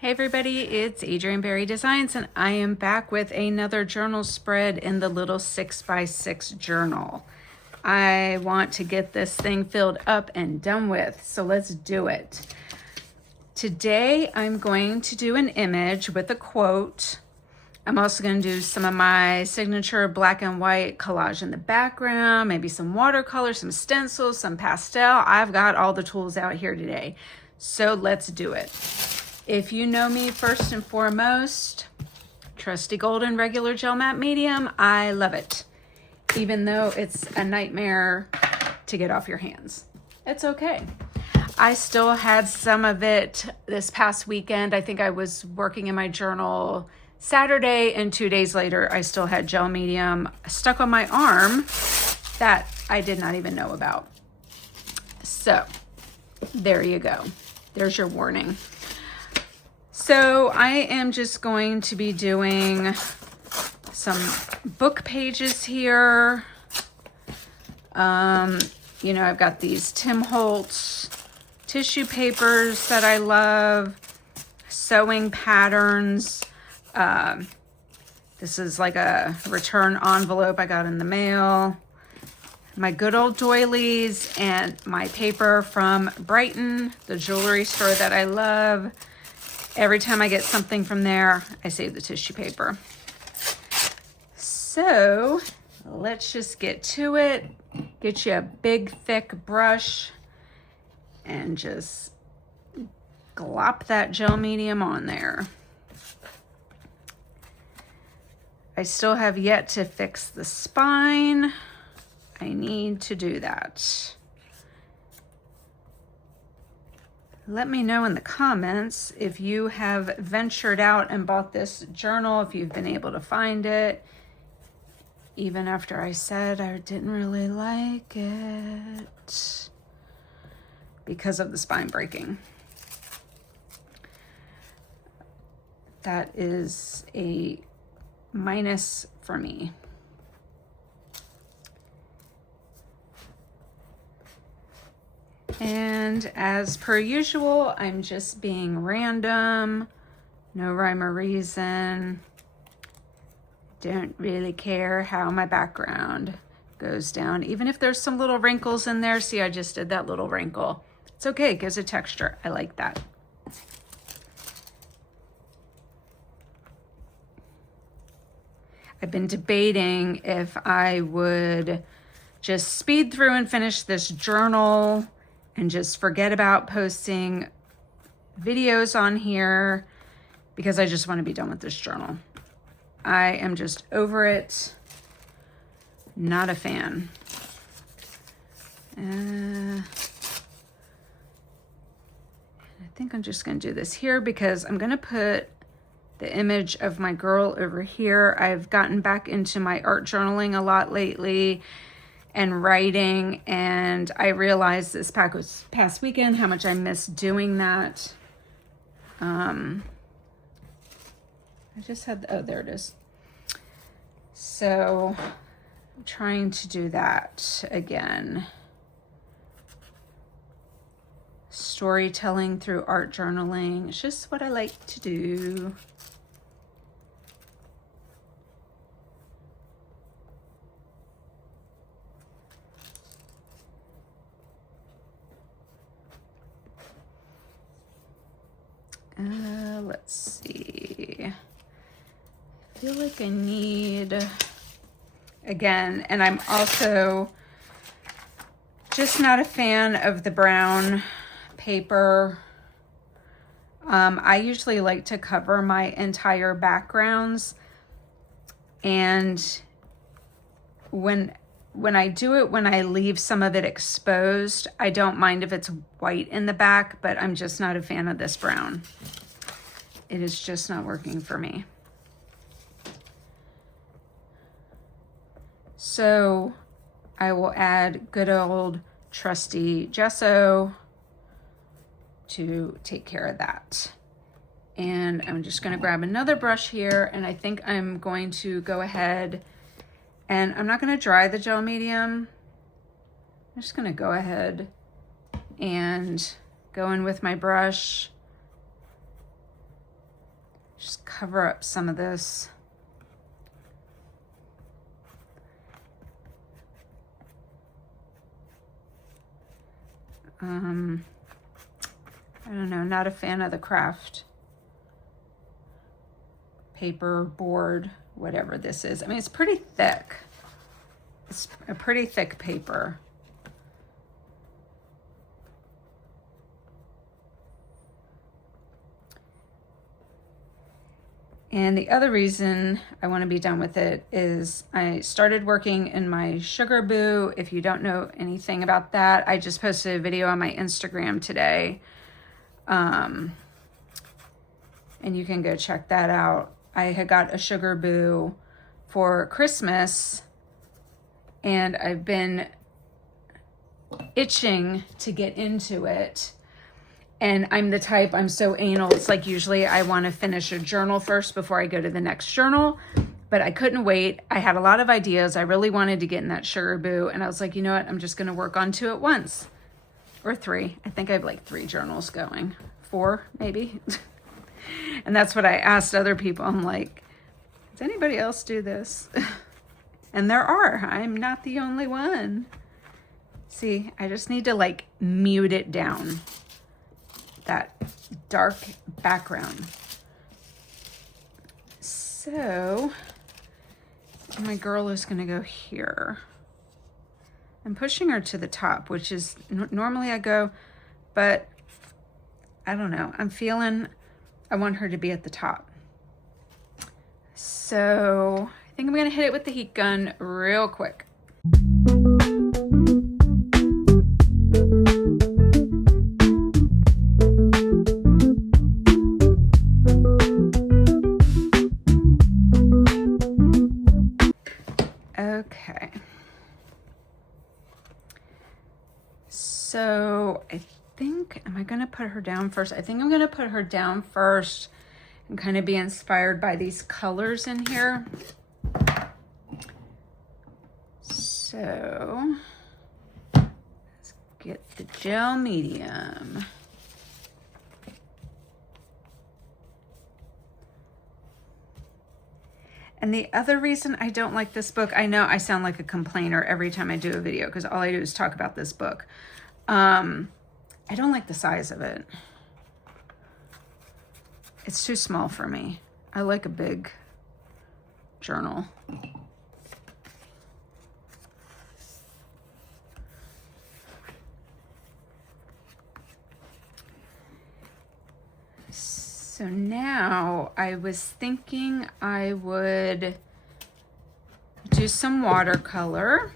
Hey everybody, it's Adrienne Berry Designs and I am back with another journal spread in the little 6x6 journal. I want to get this thing filled up and done with, so let's do it. Today I'm going to do an image with a quote. I'm also going to do some of my signature black and white collage in the background, maybe some watercolor, some stencils, some pastel. I've got all the tools out here today, so let's do it. If you know me, first and foremost, trusty golden regular gel matte medium, I love it. Even though it's a nightmare to get off your hands. It's okay. I still had some of it this past weekend. I think I was working in my journal Saturday, and 2 days later, I still had gel medium stuck on my arm that I did not even know about. So there you go. There's your warning. So I am just going to be doing some book pages here. You know, I've got these Tim Holtz tissue papers that I love, sewing patterns. This is like a return envelope I got in the mail. My good old doilies and my paper from Brighton, the jewelry store that I love. Every time I get something from there, I save the tissue paper. So let's just get to it. Get you a big, thick brush and just glop that gel medium on there. I still have yet to fix the spine. I need to do that. Let me know in the comments if you have ventured out and bought this journal, if you've been able to find it, even after I said I didn't really like it because of the spine breaking. That is a minus for me. And as per usual, I'm just being random, no rhyme or reason. Don't really care how my background goes down. Even if there's some little wrinkles in there, see, I just did that little wrinkle. It's okay, it gives a texture. I like that. I've been debating if I would just speed through and finish this journal and just forget about posting videos on here because I just want to be done with this journal. I am just over it. Not a fan. I think I'm just going to do this here because I'm going to put the image of my girl over here. I've gotten back into my art journaling a lot lately and writing, and I realized this past weekend how much I miss doing that. I just had, oh, there it is. So I'm trying to do that again. Storytelling through art journaling. It's just what I like to do. Let's see. I feel like I need, again, and I'm also just not a fan of the brown paper. I usually like to cover my entire backgrounds, and when I do it, when I leave some of it exposed, I don't mind if it's white in the back, but I'm just not a fan of this brown. It is just not working for me. So I will add good old trusty gesso to take care of that. And I'm just going to grab another brush here, and I think I'm going to go ahead and I'm not going to dry the gel medium. I'm just going to go ahead and go in with my brush just cover up some of this. I don't know, not a fan of the craft paper, board, whatever this is. I mean, it's pretty thick. It's a pretty thick paper. And the other reason I want to be done with it is I started working in my Sugar Boo. If you don't know anything about that, I just posted a video on my Instagram today. And you can go check that out. I had got a Sugar Boo for Christmas, and I've been itching to get into it. And I'm the type, I'm so anal. It's like usually I want to finish a journal first before I go to the next journal, but I couldn't wait. I had a lot of ideas. I really wanted to get in that Sugar Boo, and I was like, you know what? I'm just going to work on 2 at once, or 3. I think I have like 3 journals going, 4 maybe. And that's what I asked other people. I'm like, does anybody else do this? And there are. I'm not the only one. See, I just need to like mute it down, that dark background. So my girl is going to go here. I'm pushing her to the top, which is normally I go, but I don't know. I'm feeling I want her to be at the top. So I think I'm going to hit it with the heat gun real quick. Okay. So I think, am I going to put her down first? I think I'm going to put her down first and kind of be inspired by these colors in here. So let's get the gel medium. And the other reason I don't like this book, I know I sound like a complainer every time I do a video because all I do is talk about this book. I don't like the size of it. It's too small for me. I like a big journal. So now I was thinking I would do some watercolor.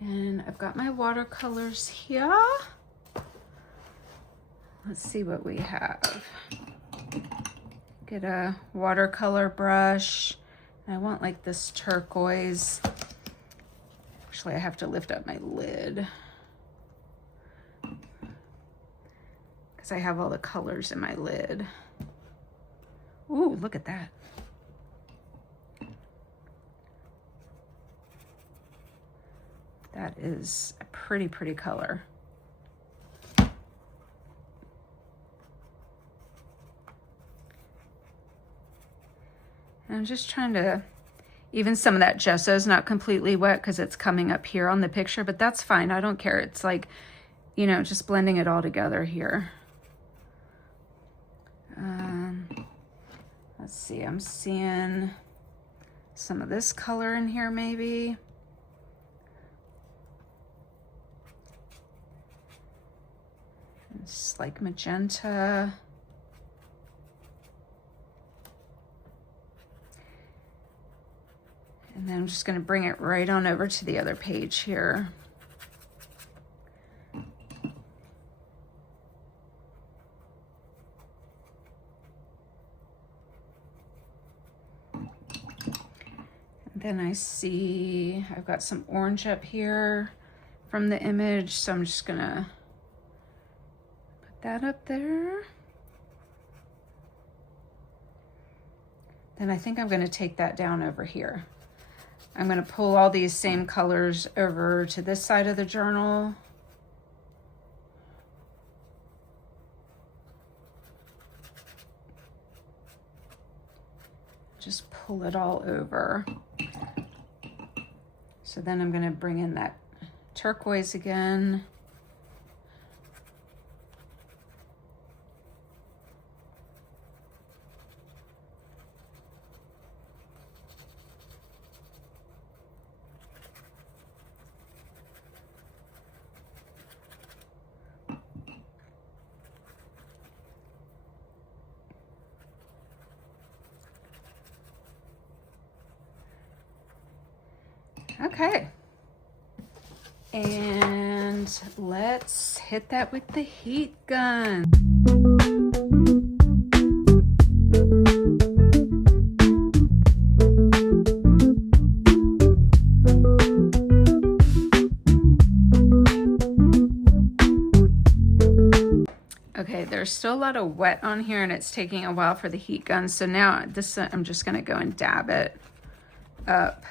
And I've got my watercolors here. Let's see what we have. Get a watercolor brush. I want like this turquoise. Actually, I have to lift up my lid because I have all the colors in my lid. Ooh, look at that. That is a pretty color. And I'm just trying to, even some of that gesso is not completely wet because it's coming up here on the picture, but that's fine. I don't care. It's like, you know, just blending it all together here. Let's see, I'm seeing some of this color in here maybe. It's like magenta. And then I'm just going to bring it right on over to the other page here. And then I see I've got some orange up here from the image, so I'm just going to put that up there. Then I think I'm going to take that down over here. I'm going to pull all these same colors over to this side of the journal. just pull it all over. So then I'm gonna bring in that turquoise again. Okay, and let's hit that with the heat gun. Okay, there's still a lot of wet on here and it's taking a while for the heat gun. So now this, I'm just gonna go and dab it up.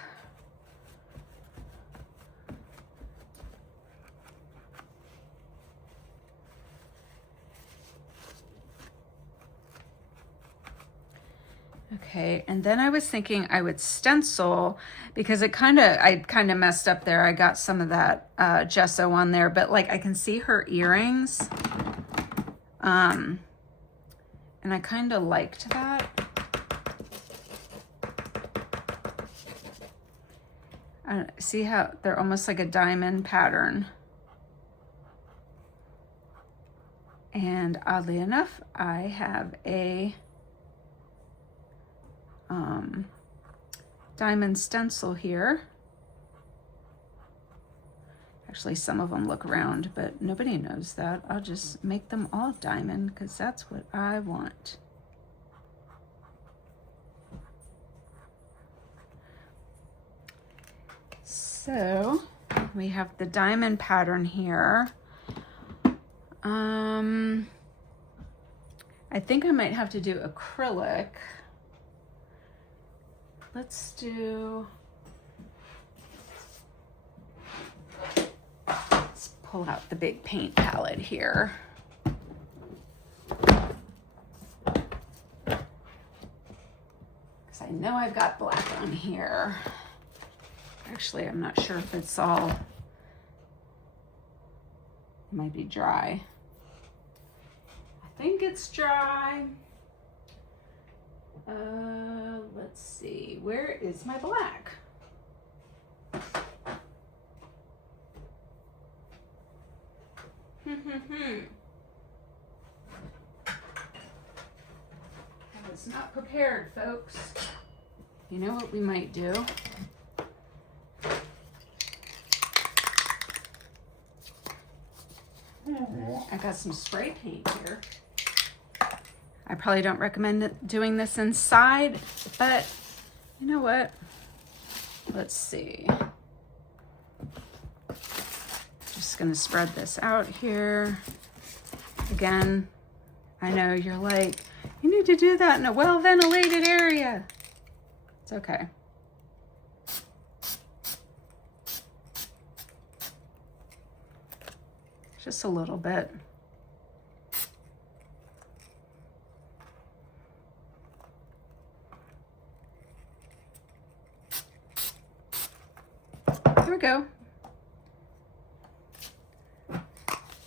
Okay, and then I was thinking I would stencil because I kind of messed up there. I got some of that gesso on there, but like I can see her earrings. And I kind of liked that. See how they're almost like a diamond pattern. And oddly enough, I have a diamond stencil here. Actually, some of them look round, but nobody knows that. I'll just make them all diamond because that's what I want. So we have the diamond pattern here. I think I might have to do acrylic. Let's pull out the big paint palette here. Because I know I've got black on here. Actually, I'm not sure if it's all, it might be dry. I think it's dry. Let's see, where is my black? That was not prepared, folks. You know what we might do? I got some spray paint here. I probably don't recommend doing this inside, but you know what? Let's see. Just gonna spread this out here. Again, I know you're like, you need to do that in a well-ventilated area. It's okay. Just a little bit. There we go.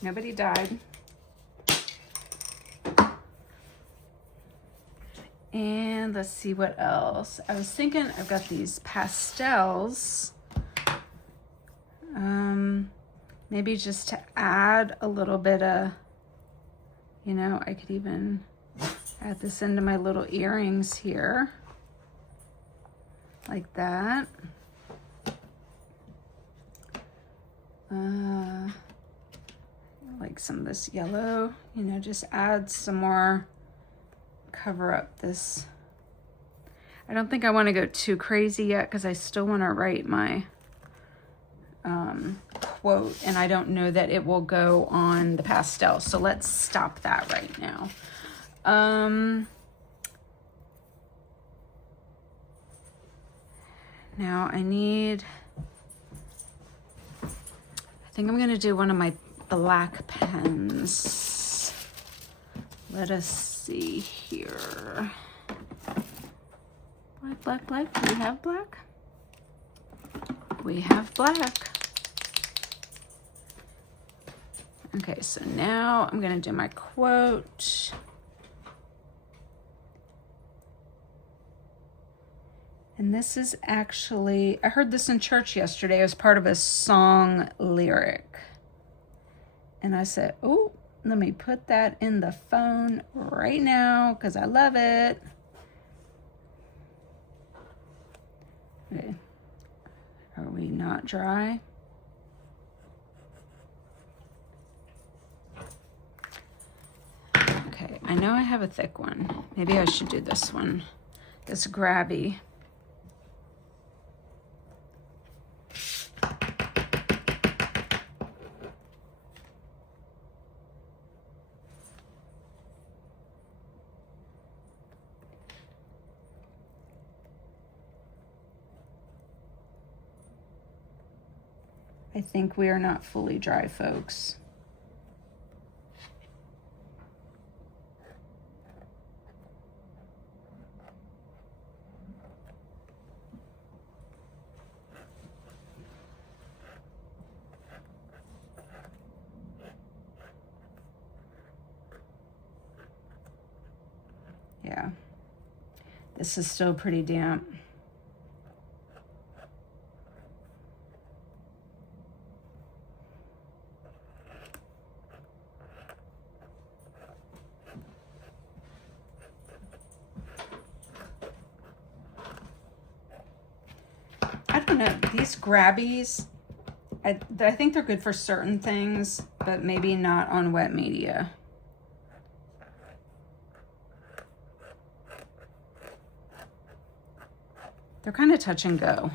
Nobody died. And let's see what else. I was thinking I've got these pastels. Maybe just to add a little bit of, you know, I could even add this into my little earrings here. Like that. Like some of this yellow, you know, just add some more, cover up this. I don't think I want to go too crazy yet because I still want to write my quote, and I don't know that it will go on the pastel, so let's stop that right now. Now I think I'm gonna do one of my black pens. Let us see here. Black, black, black. Do we have black? We have black. Okay, so now I'm going to do my quote. And this is actually, I heard this in church yesterday as part of a song lyric. And I said, oh, let me put that in the phone right now because I love it. Okay. Are we not dry? Okay, I know I have a thick one. Maybe I should do this one. This grabby. I think we are not fully dry, folks. Yeah, this is still pretty damp. I don't know, these grabbies, I think they're good for certain things, but maybe not on wet media. They're kind of touch and go.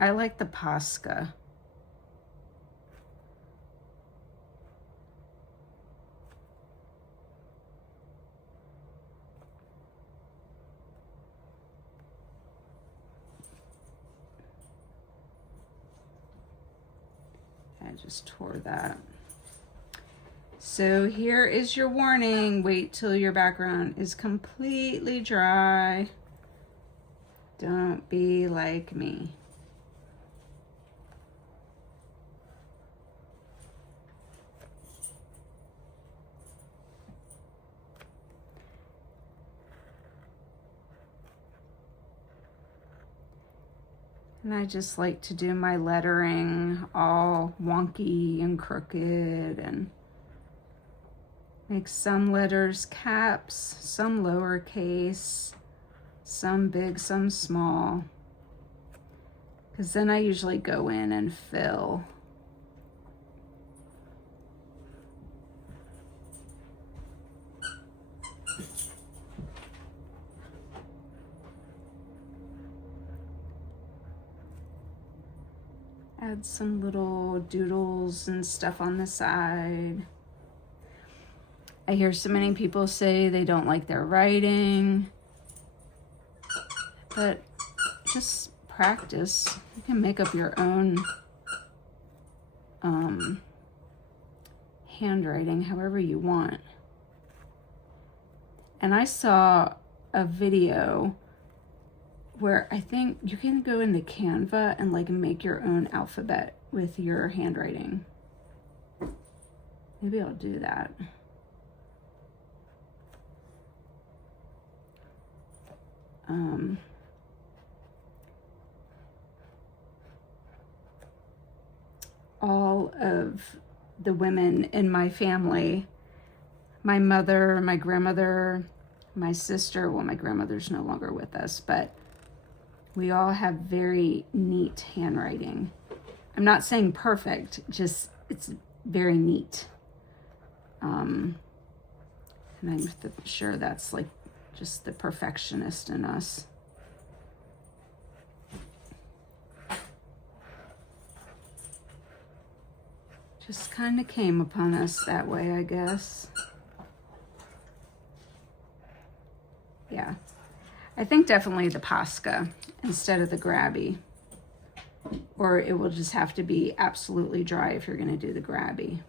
I like the Posca. I just tore that. So here is your warning. Wait till your background is completely dry. Don't be like me. And I just like to do my lettering all wonky and crooked and make some letters caps, some lowercase, some big, some small. Because then I usually go in and fill. Add some little doodles and stuff on the side. I hear so many people say they don't like their writing, but just practice. You can make up your own handwriting however you want. And I saw a video where I think you can go into Canva and like make your own alphabet with your handwriting. Maybe I'll do that. All of the women in my family, my mother, my grandmother, my sister, well, my grandmother's no longer with us, but we all have very neat handwriting. I'm not saying perfect, just it's very neat. And I'm sure that's like just the perfectionist in us. Just kind of came upon us that way, I guess. Yeah, I think definitely the Posca instead of the grabby. or it will just have to be absolutely dry if you're going to do the grabby.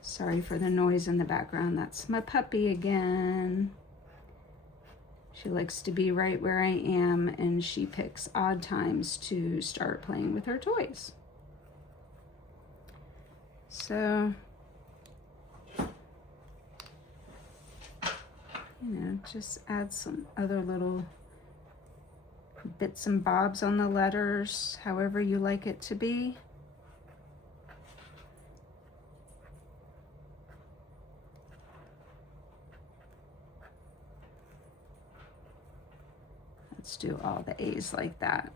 Sorry for the noise in the background. That's my puppy again. She likes to be right where I am, and she picks odd times to start playing with her toys. So, just add some other little bits and bobs on the letters, however you like it to be. Let's do all the A's like that.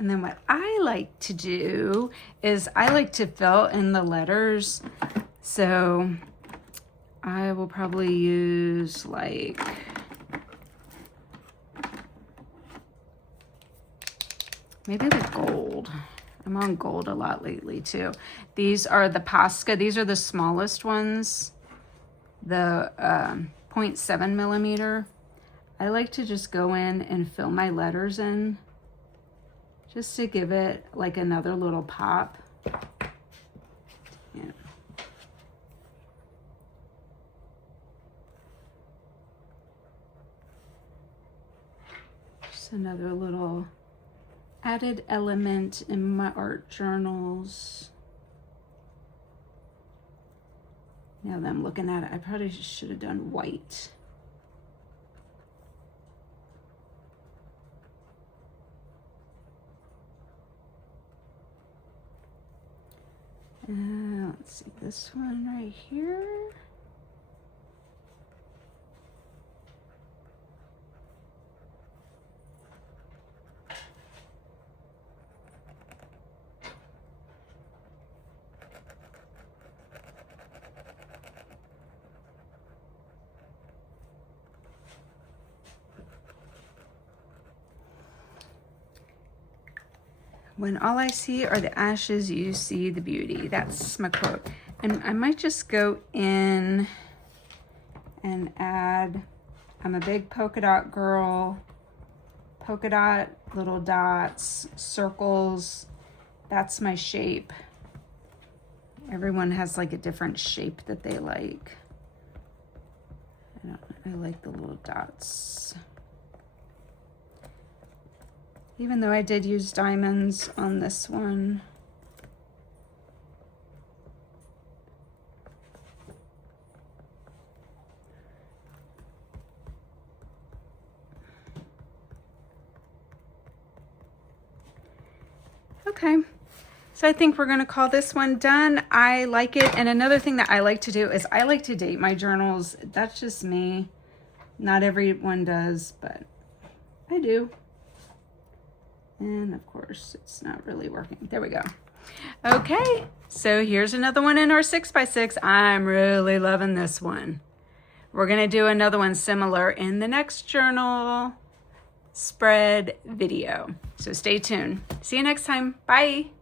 And then what I like to do is I like to fill in the letters. So I will probably use like maybe the gold. I'm on gold a lot lately too. These are the Posca. These are the smallest ones. The 0.7 millimeter. I like to just go in and fill my letters in just to give it like another little pop. Yeah. Just another little added element in my art journals. Now that I'm looking at it, I probably should have done white. Let's see, this one right here. When all I see are the ashes, you see the beauty. That's my quote. And I might just go in and add, I'm a big polka dot girl. Polka dot, little dots, circles. That's my shape. Everyone has like a different shape that they like. I like the little dots. Even though I did use diamonds on this one. Okay, so I think we're gonna call this one done. I like it, and another thing that I like to do is I like to date my journals. That's just me. Not everyone does, but I do. And of course, it's not really working. There we go. Okay, so here's another one in our 6x6. I'm really loving this one. We're gonna do another one similar in the next journal spread video. So stay tuned. See you next time. Bye.